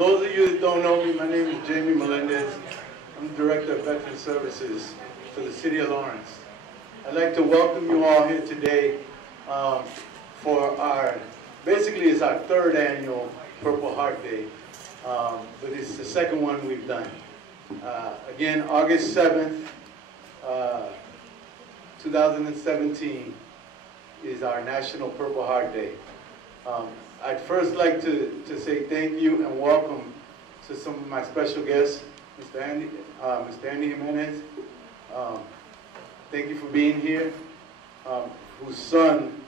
those of you that don't know me, my name is Jamie Melendez. I'm the Director of Veteran Services for the City of Lawrence. I'd like to welcome you all here today for basically it's our third annual Purple Heart Day, but it's the second one we've done. Again, August 7th, 2017 is our National Purple Heart Day. I'd first like to say thank you and welcome to some of my special guests, Mr. Andy Jimenez. Thank you for being here, whose son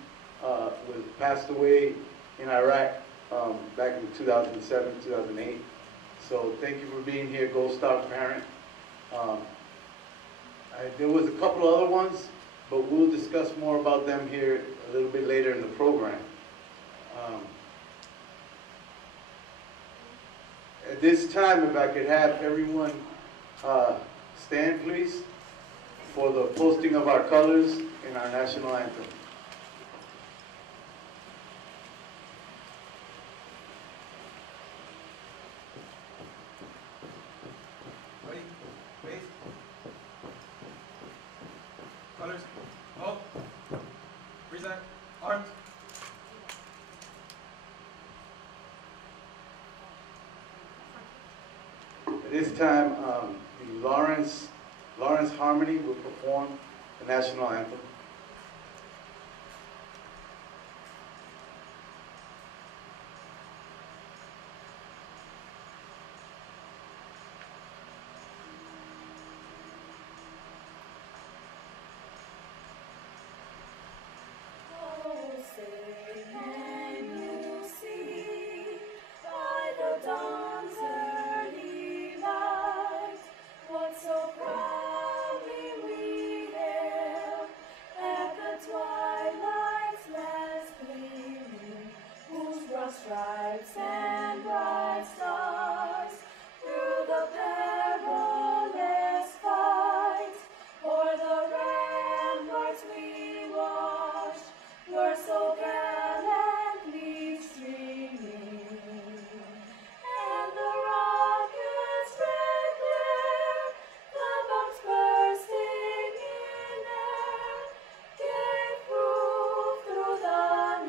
passed away in Iraq back in 2007, 2008. So thank you for being here, Gold Star parent. There was a couple other ones, but we'll discuss more about them here a little bit later in the program. At this time, if I could have everyone stand, please, for the posting of our colors in our national anthem. Ready? Face. Colors. Hold. Present. Arms. At this time, the Lawrence Harmony will perform the national anthem. Stripes and bright stars through the perilous fight, o'er the ramparts we watched, were so gallantly streaming, and the rockets' red glare, the bombs bursting in air, gave proof through the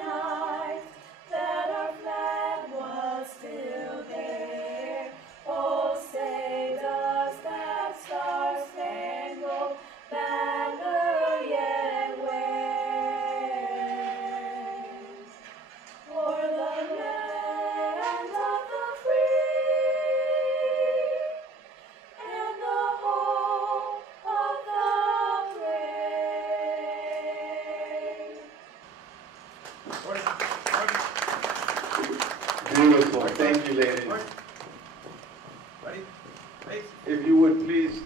night that our flag was still there. Oh, say does that star-spangled banner yet wave o'er the land of the free and the home of the brave? Order. Order. Beautiful. Thank you, ladies. Ready? Face. If you would please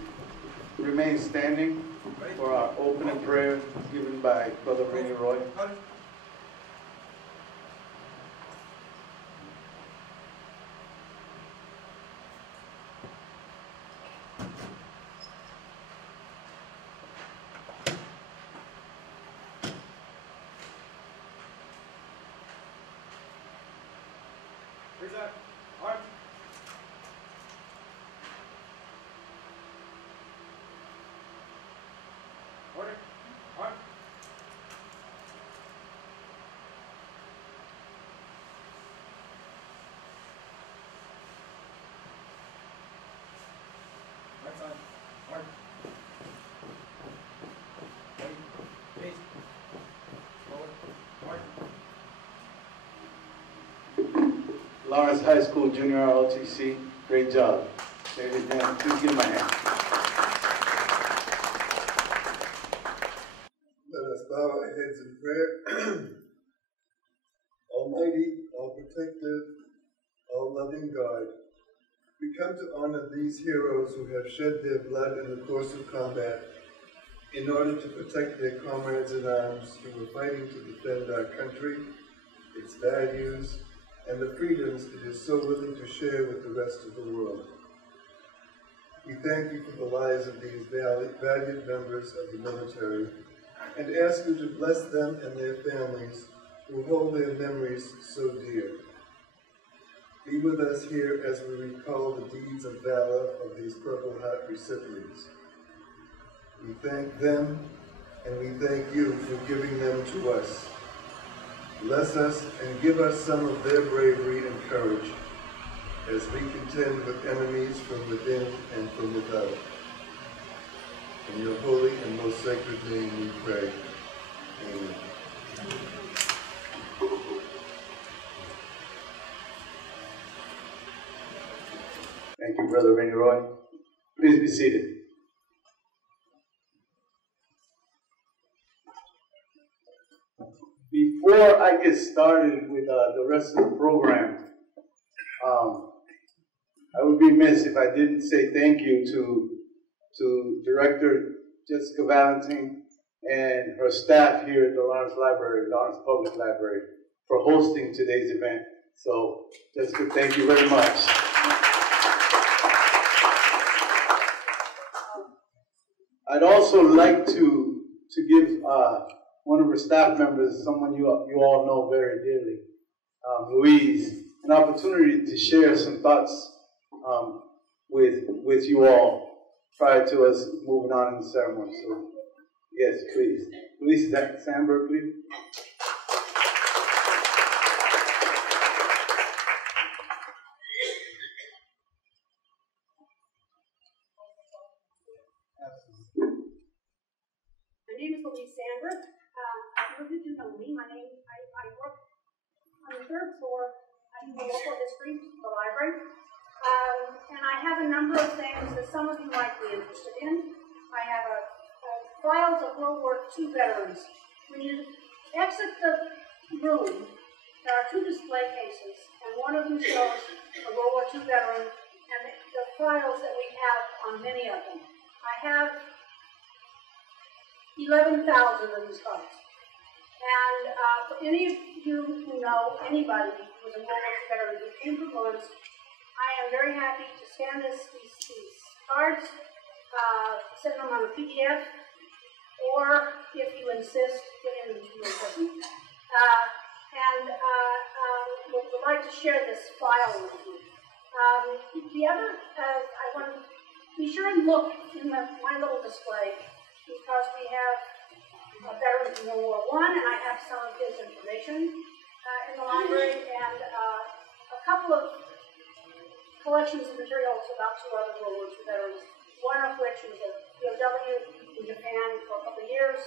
remain standing for our opening prayer given by Brother Rainey Roy. Colors. Present. Arms. Order. Arms. Right side. Arms. Ready. Face. Forward. Arms. Lawrence High School Junior ROTC, great job. Ladies and gentlemen, please give them a hand. Let us bow our heads in prayer. Almighty, all protective, all loving God, we come to honor these heroes who have shed their blood in the course of combat in order to protect their comrades in arms who were fighting to defend our country, its values, and the freedoms it is so willing to share with the rest of the world. We thank you for the lives of these valued members of the military and ask you to bless them and their families who hold their memories so dear. Be with us here as we recall the deeds of valor of these Purple Heart recipients. We thank them, and we thank you for giving them to us. Bless us and give us some of their bravery and courage as we contend with enemies from within and from without. In your holy and most sacred name we pray. Amen. Thank you, Brother Rainy Roy. Please be seated. Before I get started with the rest of the program, I would be remiss if I didn't say thank you to Director Jessica Valentin and her staff here at the Lawrence Library, Lawrence Public Library, for hosting today's event. So, Jessica, thank you very much. I'd also like to give one of her staff members, someone you all know very dearly, Louise, an opportunity to share some thoughts with you all prior to us moving on in the ceremony. So, yes, please. Louise Sandberg, please. My name is Louise Sandberg. For those who know me, I work on the third floor at the local history, the library. And I have a number of things that some of you might be interested in. I have files of World War II veterans. When you exit the room, there are two display cases, and one of them shows a World War II veteran and the files that we have on many of them. I have 11,000 of these files. And for any of you who know anybody who was a World War II veteran who came from Lawrence, I am very happy to scan these cards, send them on a PDF, or if you insist, get them into your person. Would like to share this file with you. The other, I want to be sure and look in my little display, because we have a veteran from World War I, and I have some of his information in the library, and a couple of collections of materials about two other World War II veterans, one of which was a POW in Japan for a couple of years,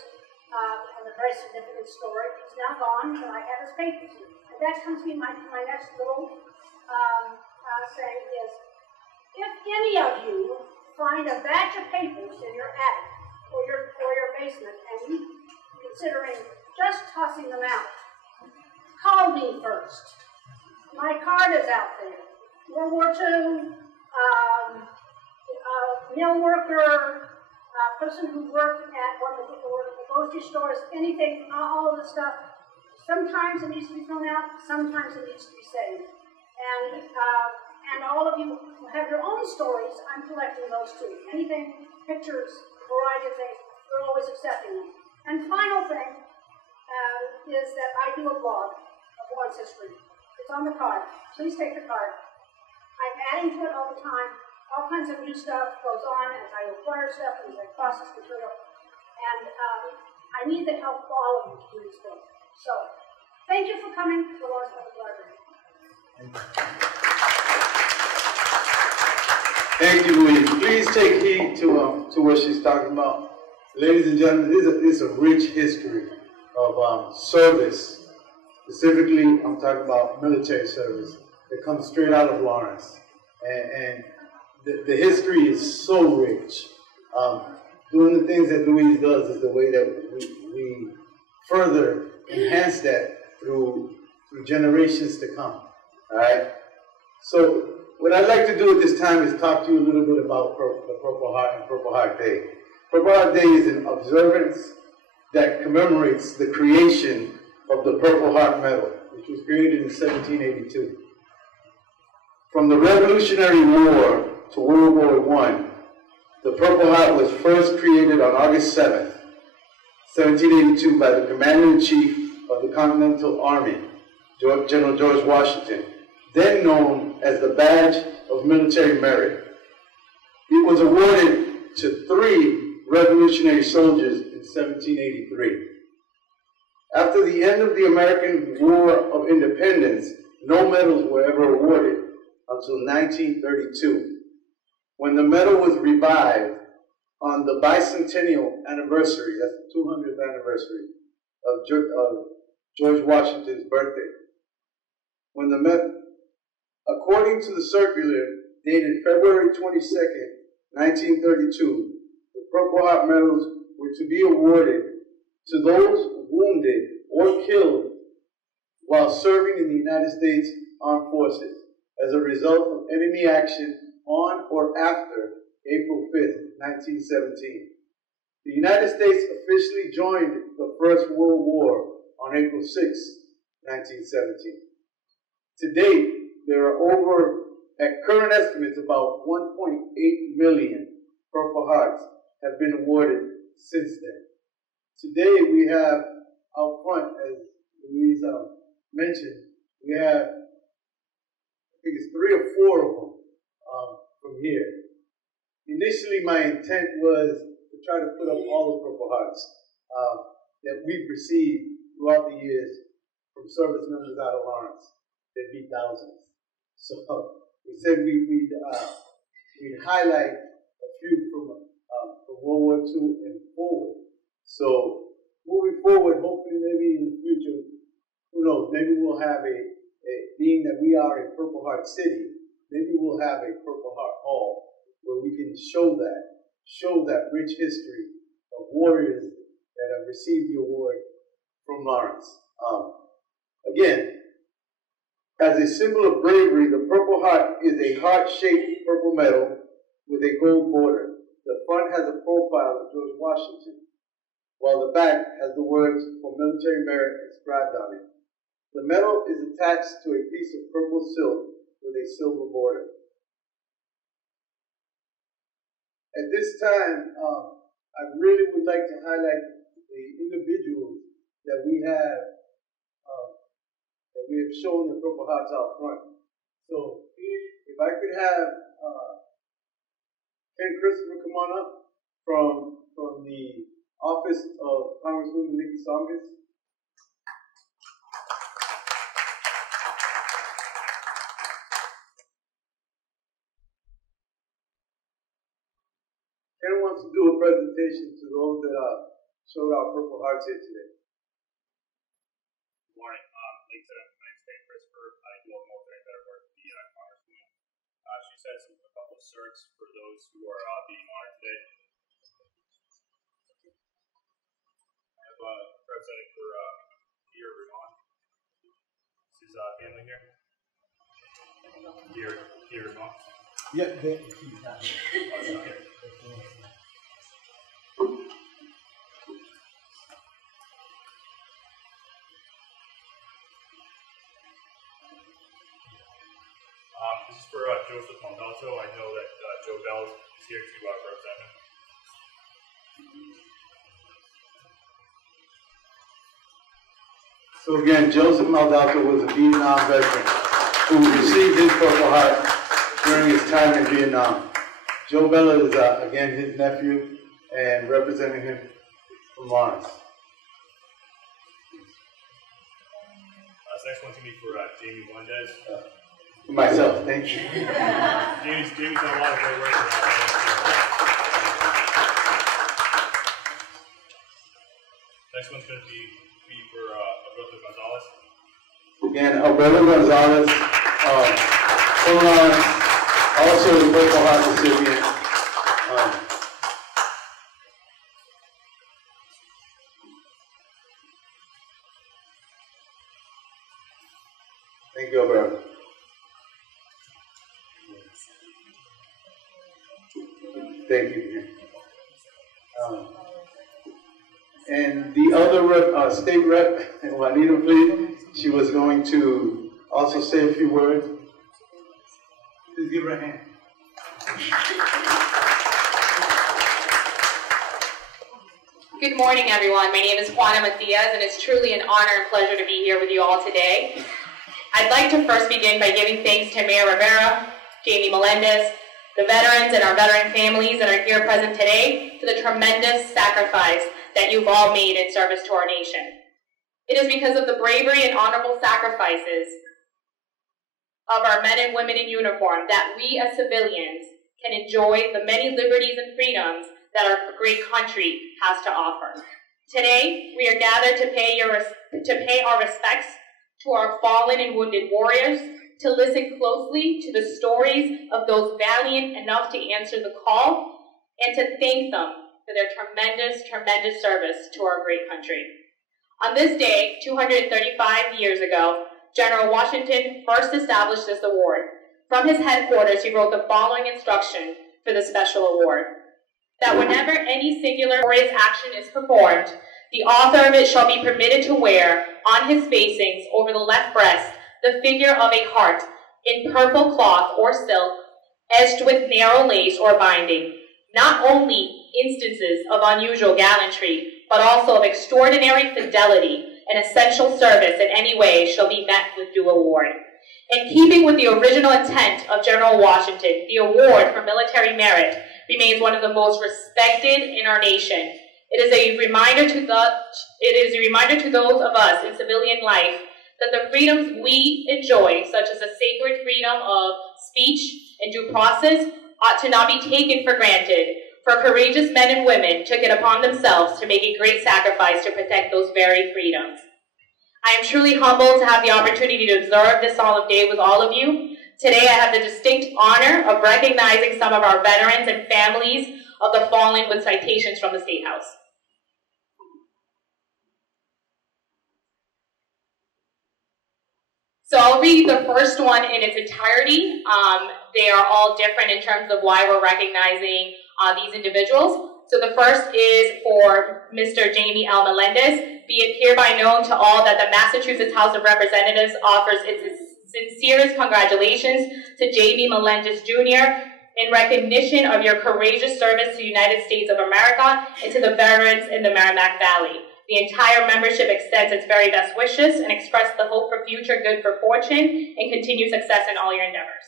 and a very significant story. He's now gone, but I have his papers. And that comes to me, my next little saying is, if any of you find a batch of papers in your attic or your basement, and you considering just tossing them out, call me first. My card is out there. World War II, mill worker, person who worked at one of the grocery stores, anything, all of the stuff. Sometimes it needs to be thrown out, sometimes it needs to be saved. And all of you who have your own stories, I'm collecting those too. Anything, pictures, a variety of things, we're always accepting them. And final thing is that I do a blog of Lawrence history. It's on the card. Please take the card. I'm adding to it all the time. All kinds of new stuff goes on as I acquire stuff and as I process material. And I need the help of all of you to do this book. So, thank you for coming to the Lawrence Public Library. Thank you, Louise. Please take heed to what she's talking about. Ladies and gentlemen, this is a rich history of service. Specifically, I'm talking about military service that comes straight out of Lawrence. And the history is so rich. Doing the things that Louise does is the way that we further enhance that through generations to come. All right? So, what I'd like to do at this time is talk to you a little bit about the Purple Heart and Purple Heart Day. Purple Heart Day is an observance that commemorates the creation of the Purple Heart Medal, which was created in 1782. From the Revolutionary War to World War I, the Purple Heart was first created on August 7th, 1782 by the Commander-in-Chief of the Continental Army, General George Washington, then known as the Badge of Military Merit. It was awarded to 3 revolutionary soldiers in 1783. After the end of the American War of Independence, no medals were ever awarded until 1932, when the medal was revived on the bicentennial anniversary, that's the 200th anniversary of George Washington's birthday. According to the circular dated February 22nd, 1932, the Purple Heart medals were to be awarded to those wounded or killed while serving in the United States Armed Forces as a result of enemy action on or after April 5th, 1917. The United States officially joined the First World War on April 6, 1917. To date, there are at current estimates, about 1.8 million Purple Hearts have been awarded since then. Today, we have out front, as Louise mentioned, we have, I think it's 3 or 4 of them from here. Initially, my intent was to try to put up all the Purple Hearts that we've received throughout the years from service members out of Lawrence. There'd be thousands. So we said we'd highlight a few from World War II and forward. So moving forward, hopefully maybe in the future, who knows, maybe we'll have being that we are a Purple Heart city, maybe we'll have a Purple Heart Hall where we can show that rich history of warriors that have received the award from Lawrence. Again, as a symbol of bravery, the Purple Heart is a heart-shaped purple medal with a gold border. The front has a profile of George Washington, while the back has the words for military merit inscribed on it. The medal is attached to a piece of purple silk with a silver border. At this time, I really would like to highlight the individuals that we have shown the Purple Hearts out front. So if I could have Ken Christopher come on up from the office of Congresswoman Nikki Tsongas. Ken wants to do a presentation to those that showed our Purple Hearts here today. Good morning. Like I said, my name's Ken Christopher. I do all military better work with the Congresswoman. She says a couple of certs for those who are being honored today. I have a representative for Pierre Vernon. This is family here. Pierre Vernon. Yeah, Okay. This is for Joseph Montalto. I know that Joe Bell is here to represent him. So again, Joseph Montalto was a Vietnam veteran who received his Purple Heart during his time in Vietnam. Joe Bella is, again, his nephew and representing him from Lawrence. This next one's going to be for Jamie Melendez. Myself, thank you. Jamie's done a lot of great work. Next one's going to be for Alberto Gonzalez. Again, Alberto Gonzalez from Lawrence, also the Purple Heart recipient. Thank you, Alberto. Thank you. And the other state rep, Juanita, please, she was going to also say a few words. Please give her a hand. Good morning, everyone. My name is Juana Matias, and it's truly an honor and pleasure to be here with you all today. I'd like to first begin by giving thanks to Mayor Rivera, Jamie Melendez, the veterans and our veteran families that are here present today for the tremendous sacrifice that you've all made in service to our nation. It is because of the bravery and honorable sacrifices of our men and women in uniform that we as civilians can enjoy the many liberties and freedoms that our great country has to offer. Today, we are gathered to pay our respects to our fallen and wounded warriors, to listen closely to the stories of those valiant enough to answer the call, and to thank them for their tremendous, tremendous service to our great country. On this day, 235 years ago, General Washington first established this award. From his headquarters, he wrote the following instruction for the special award: that whenever any singular glorious action is performed, the author of it shall be permitted to wear on his facings over the left breast the figure of a heart in purple cloth or silk, edged with narrow lace or binding. Not only instances of unusual gallantry, but also of extraordinary fidelity and essential service in any way shall be met with due award. In keeping with the original intent of General Washington, the award for military merit remains one of the most respected in our nation. It is a reminder to those of us in civilian life that the freedoms we enjoy, such as the sacred freedom of speech and due process, ought to not be taken for granted, for courageous men and women took it upon themselves to make a great sacrifice to protect those very freedoms. I am truly humbled to have the opportunity to observe this solemn day with all of you. Today I have the distinct honor of recognizing some of our veterans and families of the fallen with citations from the State House. So I'll read the first one in its entirety. They are all different in terms of why we're recognizing these individuals. So the first is for Mr. Jamie L. Melendez. Be it hereby known to all that the Massachusetts House of Representatives offers its sincerest congratulations to Jamie Melendez Jr. in recognition of your courageous service to the United States of America and to the veterans in the Merrimack Valley. The entire membership extends its very best wishes and expresses the hope for future good fortune and continued success in all your endeavors.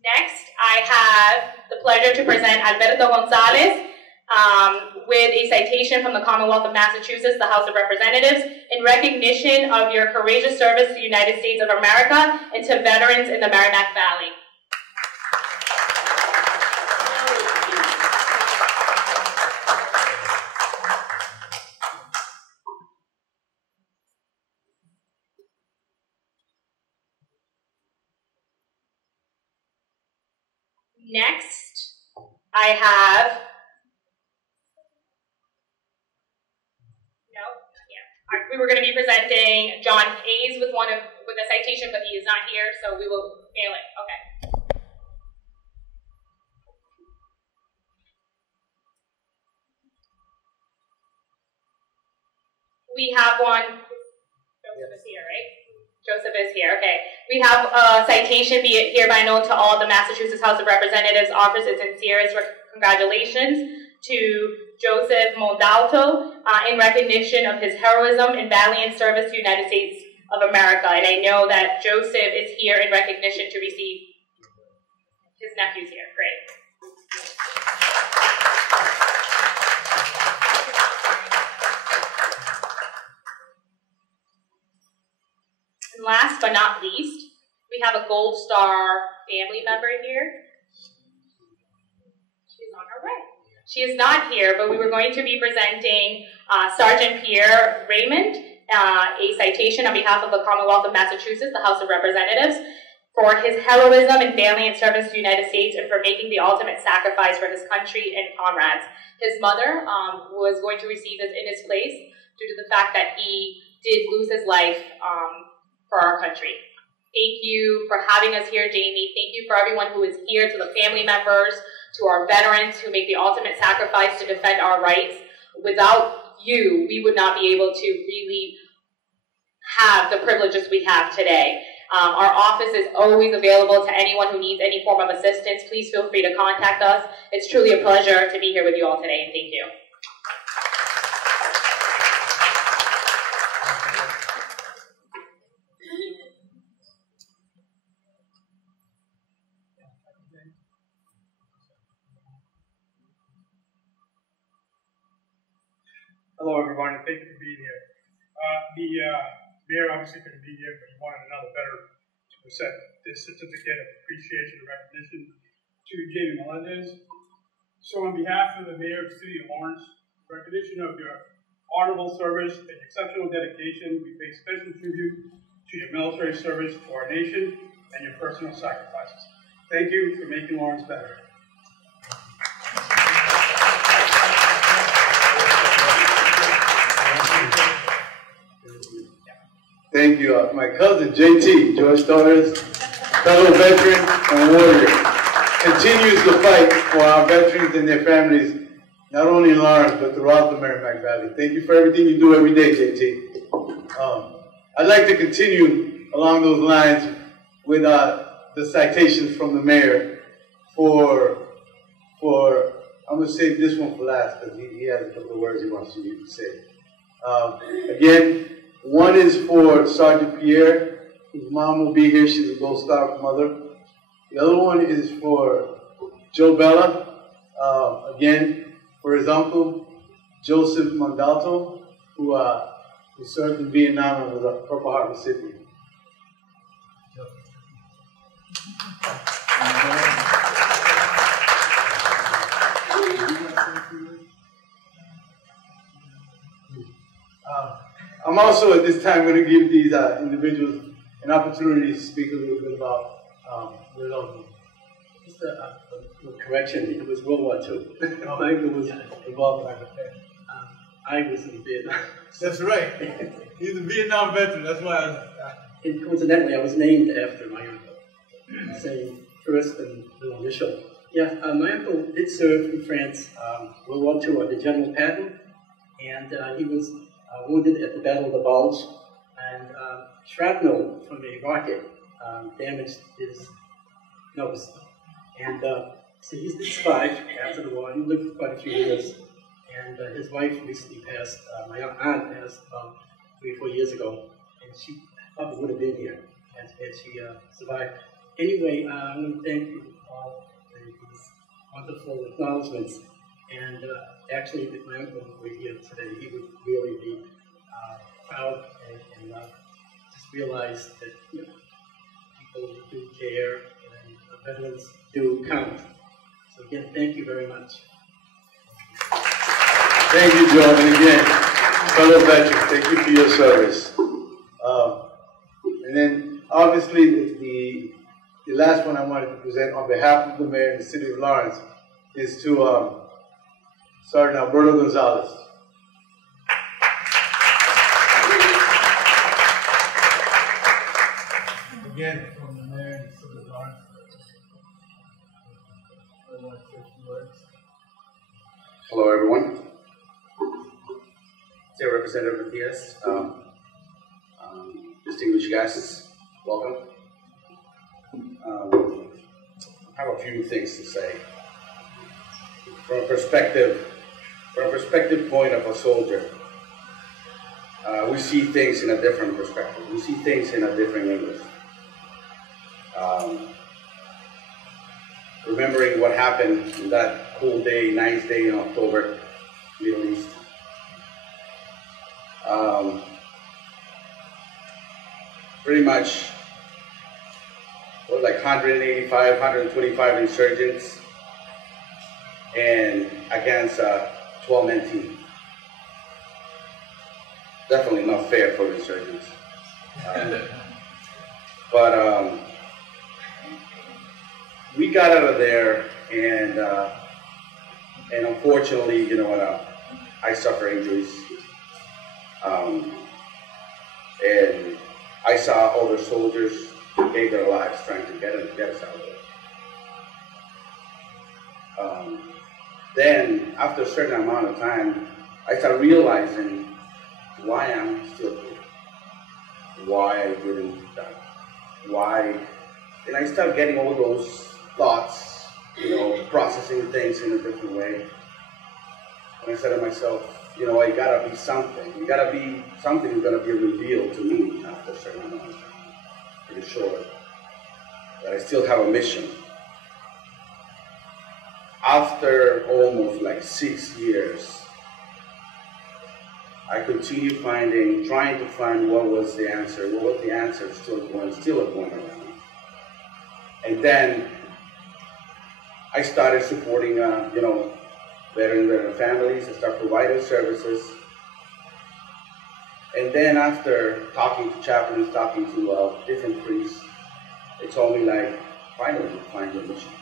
Next, I have the pleasure to present Alberto Gonzalez with a citation from the Commonwealth of Massachusetts, the House of Representatives, in recognition of your courageous service to the United States of America and to veterans in the Merrimack Valley. Next, I have, we were going to be presenting John Hayes with a citation, but he is not here, so we will mail it. Okay. We have one. Joseph is here, right? Joseph is here, okay. We have a citation, be it hereby known to all the Massachusetts House of Representatives offers its sincerest congratulations to Joseph Mondalto in recognition of his heroism and valiant service to the United States of America. And I know that Joseph is here in recognition to receive his nephew's here. Great. And last but not least, we have a Gold Star family member here. She's on her way. She is not here, but we were going to be presenting Sergeant Pierre Raymond, a citation on behalf of the Commonwealth of Massachusetts, the House of Representatives, for his heroism and valiant service to the United States and for making the ultimate sacrifice for his country and comrades. His mother was going to receive this in his place due to the fact that he did lose his life for our country. Thank you for having us here, Jamie. Thank you for everyone who is here, to the family members, to our veterans who make the ultimate sacrifice to defend our rights. Without you, we would not be able to really have the privileges we have today. Our office is always available to anyone who needs any form of assistance. Please feel free to contact us. It's truly a pleasure to be here with you all today, and thank you. Hello, everyone, and thank you for being here. The mayor obviously couldn't be here, but he wanted another veteran to present this certificate of appreciation and recognition to Jamie Melendez. So, on behalf of the mayor of the city of Lawrence, in recognition of your honorable service and exceptional dedication, we pay special tribute to your military service to our nation and your personal sacrifices. Thank you for making Lawrence better. Thank you. My cousin, JT, George Torres, fellow veteran and warrior, continues to fight for our veterans and their families, not only in Lawrence, but throughout the Merrimack Valley. Thank you for everything you do every day, JT. I'd like to continue along those lines with the citations from the mayor I'm going to save this one for last because he has a couple of words he wants you to say. Again, one is for Sergeant Pierre, whose mom will be here. She's a Gold Star mother. The other one is for Joe Bella, again, for his uncle, Joseph Mondalto, who served in Vietnam and was a Purple Heart recipient. I'm also at this time going to give these individuals an opportunity to speak a little bit about their loved ones. Just a correction, it was World War II. My uncle was involved in I was in Vietnam. That's right. He's a Vietnam veteran. That's why And coincidentally, I was named after my uncle. Same first and middle initial. Yeah, my uncle did serve in France, World War II under General Patton, and he was wounded at the Battle of the Bulge, and shrapnel from a rocket damaged his nose. And so he did survive after the war, and lived for quite a few years. And his wife recently passed, my aunt passed about 3 or 4 years ago, and she probably would have been here had she survived. Anyway, I want to thank you all for these wonderful acknowledgments. And actually, if my uncle were here today, he would really be proud and just realize that people do care and veterans do count. So again, thank you very much. Thank you, Joe, and again, fellow veterans, thank you for your service. And then, obviously, the last one I wanted to present on behalf of the mayor of the city of Lawrence is to Sergeant Alberto Gonzalez. Again, from the mayor of the city of Lawrence. Hello, everyone. Dear Representative Matias, distinguished guests, welcome. I have a few things to say. From a perspective point of a soldier, we see things in a different perspective. We see things in a different English. Remembering what happened in that cool day, nice day in October, Middle East. Pretty much, like 185, 125 insurgents, and against a 12-man team. Definitely not fair for insurgents. But we got out of there, and unfortunately, I suffer injuries, and I saw other soldiers who gave their lives trying to get us out of there. Then, after a certain amount of time, I started realizing why I'm still here, why I didn't die. why? And I start getting all those thoughts, processing things in a different way. And I said to myself, I gotta be something. You gotta be something that's gonna be revealed to me after a certain amount of time. Pretty sure that I still have a mission. After almost like 6 years, I continue trying to find what was the answer still going around. And then I started supporting, veteran families. I started providing services. And then after talking to chaplains, talking to different priests, they told me like, finally, find your mission.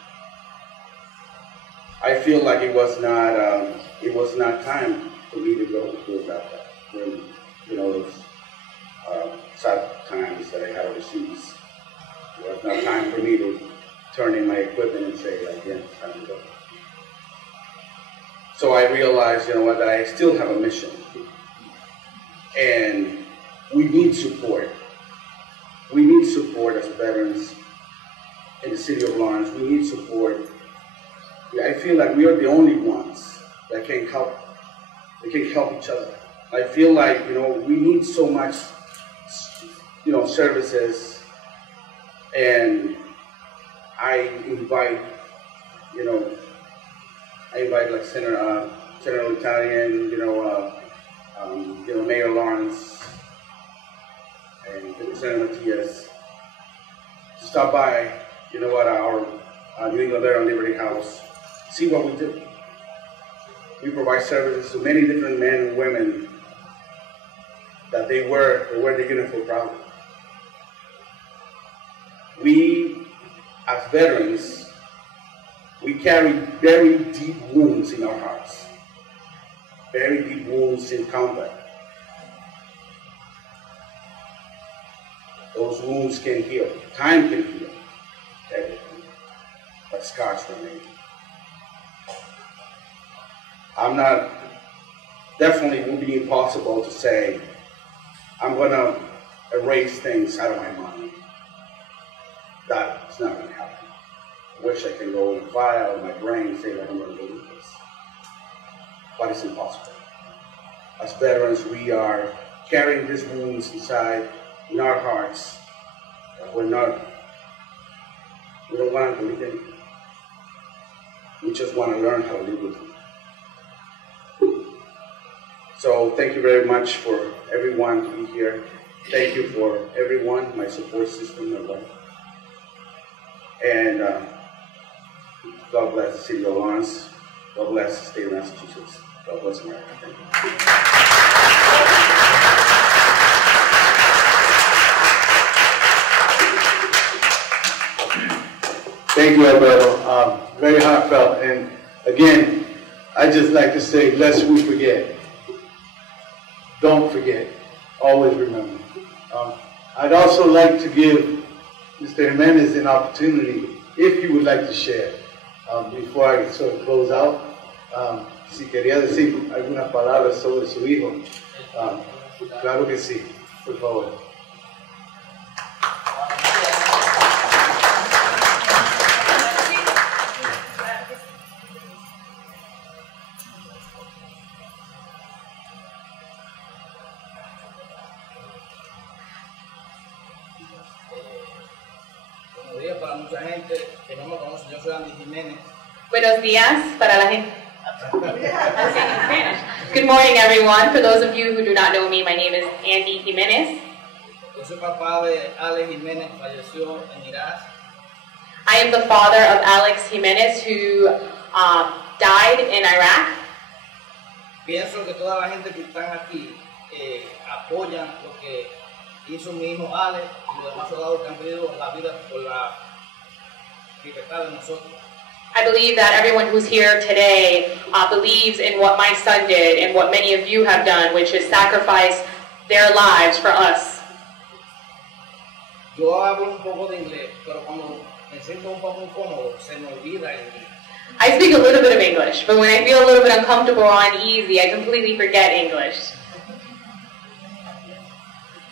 I feel like it was not time for me to go through that. When, those sad times that I had overseas. It was not time for me to turn in my equipment and say, like, yeah, it's time to go. So I realized, that I still have a mission. And we need support. We need support as veterans in the city of Lawrence. We need support. I feel like we are the only ones that can help. We can help each other. I feel like, we need so much, services. And I invite like Senator Italian, Mayor Lawrence, and Senator Matias to stop by, our New England Veteran Liberty House, see what we do. We provide services to many different men and women that they wear the uniform proudly. We, as veterans, we carry very deep wounds in our hearts, very deep wounds in combat. Those wounds can heal. Time can heal everything, but scars remain. Definitely would be impossible to say, I'm going to erase things out of my mind. That's not going to happen. I wish I could go and file my brain and say that I'm going to do this. But it's impossible. As veterans, we are carrying these wounds inside, in our hearts. We don't want to believe anything. We just want to learn how to live with it. So thank you very much for everyone to be here. Thank you for everyone, my support system, my wife. And God bless the city of Lawrence. God bless the state of Massachusetts. God bless America. Thank you. Thank you, Alberto. Very heartfelt. And again, I just like to say, lest we forget. Don't forget. Always remember. I'd also like to give Mr. Jimenez an opportunity, if you would like to share, before I sort of close out. Si quería decir algunas palabras sobre su hijo, claro que sí, por favor. Para mucha gente que no me conoce, yo soy Andy Jiménez. Buenos días para la gente. Good morning, everyone. For those of you who do not know me, my name is Andy Jimenez. Yo soy papá de Alex Jiménez, falleció en Irak. I am the father of Alex Jimenez, who died in Iraq. Pienso que toda la gente que están aquí apoyan lo que hizo mi hijo Alex y los demás soldados que han perdido la vida por la libertad de nosotros. I believe that everyone who's here today believes in what my son did and what many of you have done, which is sacrifice their lives for us. Yo hablo un poco de inglés, pero cuando me siento un poco incómodo, se me olvida el inglés. I speak a little bit of English, but when I feel a little bit uncomfortable or uneasy, I completely forget English.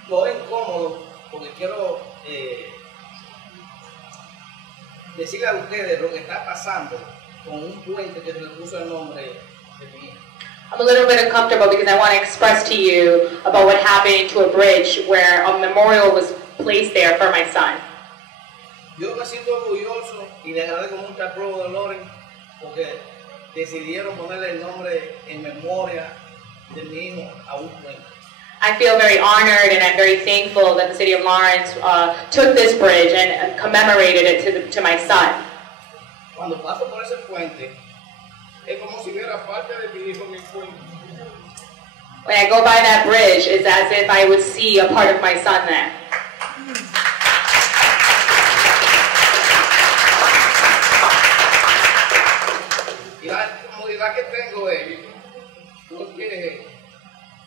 Estoy incómodo porque quiero decirle a ustedes lo que está pasando con un puente que se le puso el nombre de mi hija. I'm a little bit uncomfortable because I want to express to you about what happened to a bridge where a memorial was placed there for my son. Yo me siento orgulloso y le agradezco mucho al pueblo de Lawrence porque decidieron ponerle el nombre en memoria de mi hijo a un puente. I feel very honored and I'm very thankful that the city of Lawrence took this bridge and commemorated it to my son. Cuando paso por ese puente, es como si viera parte de mi hijo en el puente. When I go by that bridge, it's as if I would see a part of my son there. Y la comodidad que tengo es porque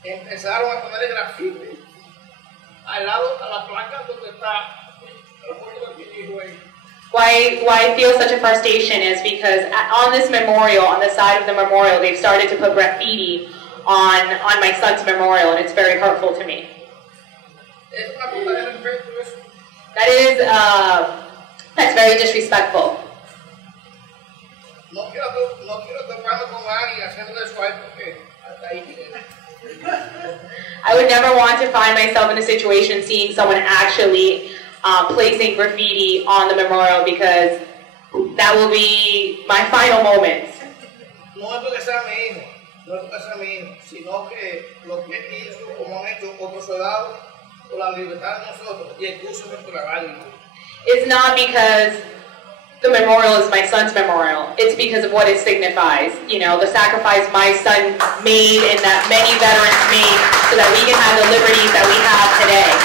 empezaron a poner grafiti al lado de la placa donde está la foto de mi hijo ahí. Why I feel such a frustration is because on this memorial, on the side of the memorial, they've started to put graffiti on my son's memorial, and it's very hurtful to me. That's very disrespectful. No quiero toparme con alguien haciendo eso ahí porque hasta ahí llegué. I would never want to find myself in a situation seeing someone actually placing graffiti on the memorial because that will be my final moments. No es porque sea mi hijo, no es porque sea mi hijo, sino que lo que él hizo, como han hecho otros soldados, por la libertad de nosotros y el curso de nuestra vida. It's not because the memorial is my son's memorial. It's because of what it signifies. You know, the sacrifice my son made and that many veterans made so that we can have the liberties that we have today.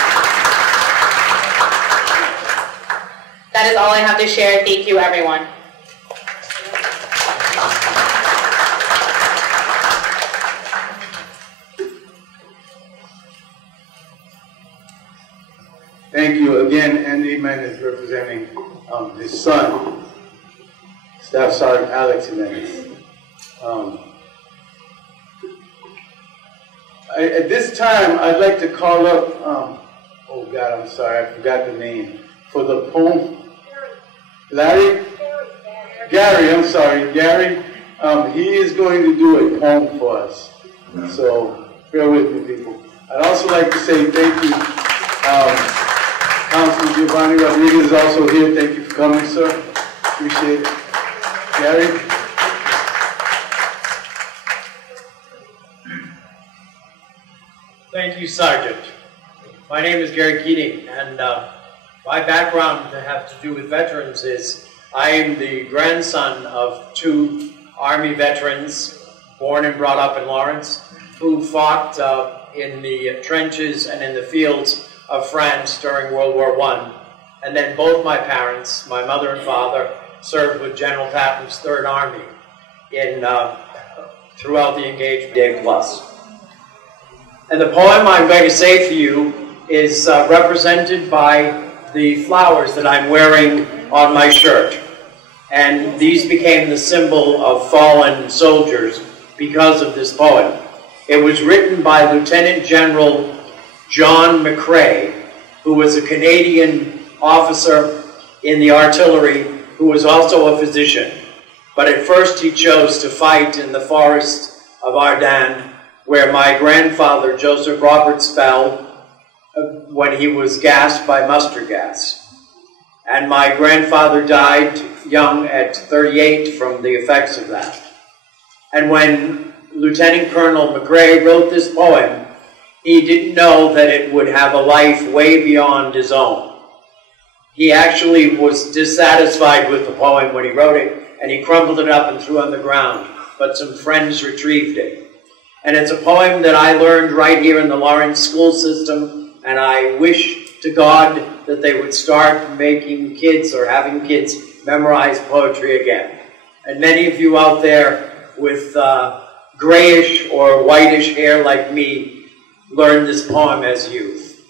That is all I have to share. Thank you, everyone. Thank you. Again, Andy Jimenez representing his son, Staff Sergeant Alex Jimenez. At this time, I'd like to call up, oh God, I'm sorry, I forgot the name, for the poem. Larry? Gary, I'm sorry, Gary. He is going to do a poem for us. So, bear with me, people. I'd also like to say thank you. Councilman Giovanni Rodriguez is also here. Thank you for coming, sir. Appreciate it. Gary? Thank you, Sergeant. My name is Gary Keating, and my background to have to do with veterans is I am the grandson of two Army veterans born and brought up in Lawrence who fought in the trenches and in the fields of France during World War I. And then both my parents, my mother and father, served with General Patton's Third Army in throughout the engagement day plus. And the poem I'm going to say for you is represented by the flowers that I'm wearing on my shirt. And these became the symbol of fallen soldiers because of this poem. It was written by Lieutenant General John McCrae, who was a Canadian officer in the artillery who was also a physician. But at first he chose to fight in the forest of Ardennes, where my grandfather, Joseph Roberts, fell when he was gassed by mustard gas. And my grandfather died young at 38 from the effects of that. And when Lieutenant Colonel McCrae wrote this poem, he didn't know that it would have a life way beyond his own. He actually was dissatisfied with the poem when he wrote it, and he crumpled it up and threw it on the ground, but some friends retrieved it. And it's a poem that I learned right here in the Lawrence school system, and I wish to God that they would start making kids or having kids memorize poetry again. And many of you out there with grayish or whitish hair like me learned this poem as youth.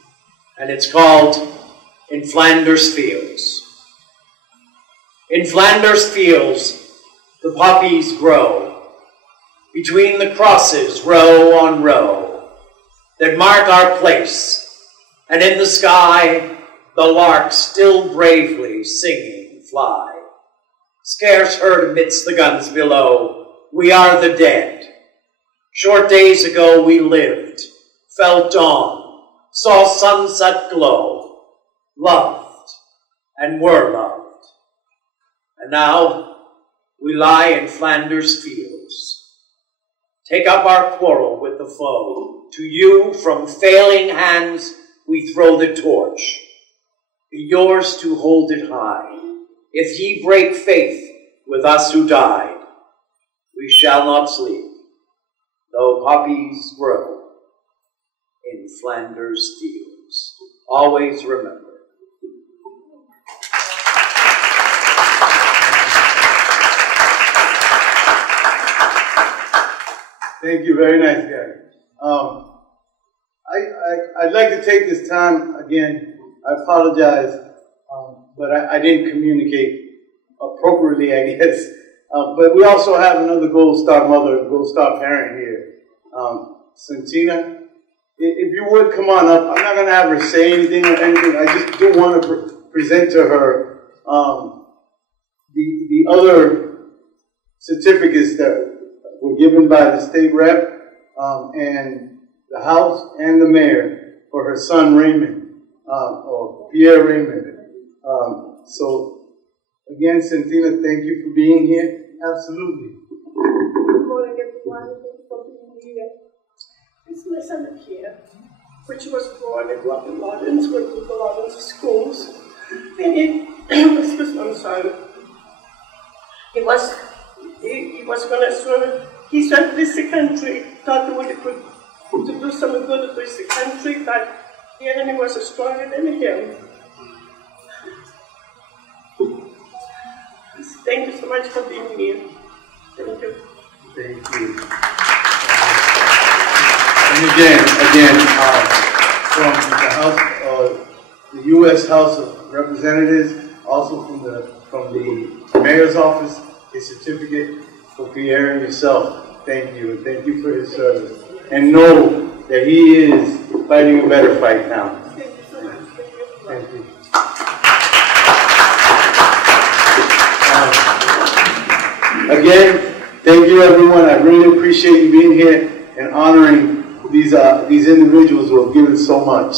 And it's called In Flanders Fields. In Flanders fields, the poppies grow, between the crosses, row on row, that mark our place, and in the sky, the larks still bravely singing fly. scarce heard amidst the guns below. We are the dead. Short days ago we lived, felt dawn, saw sunset glow, loved and were loved. And now we lie in Flanders fields. Take up our quarrel with the foe. To you from failing hands we throw the torch. Be yours to hold it high. If ye break faith with us who died, we shall not sleep, though poppies grow in Flanders fields. Always remember. Thank you, very nice, Gary. I'd like to take this time again. I apologize, but I didn't communicate appropriately, I guess. But we also have another Gold Star mother, Gold Star parent here, Santina. If you would come on up, I'm not going to have her say anything or anything. I just do want to present to her the other certificates that were given by the state rep and the House and the mayor for her son Raymond, or Pierre Raymond. So again, Santina, thank you for being here. Absolutely. Good morning, everyone. Thank you for being here. This is my son Pierre, which was born and grew up in Lawrence, went to the Lawrence schools. And he was his mom's son. He was going to serve. He served this country, thought he would to do some good to this country, but the enemy was stronger than him. Thank you so much for being here. Thank you. Thank you. And again, from the House, the U.S. House of Representatives, also from the Mayor's office, a certificate for Pierre and yourself. Thank you, and thank you for his service. And know that he is fighting a better fight now. Thank you so much. Thank you. Again, thank you everyone. I really appreciate you being here and honoring these individuals who have given so much.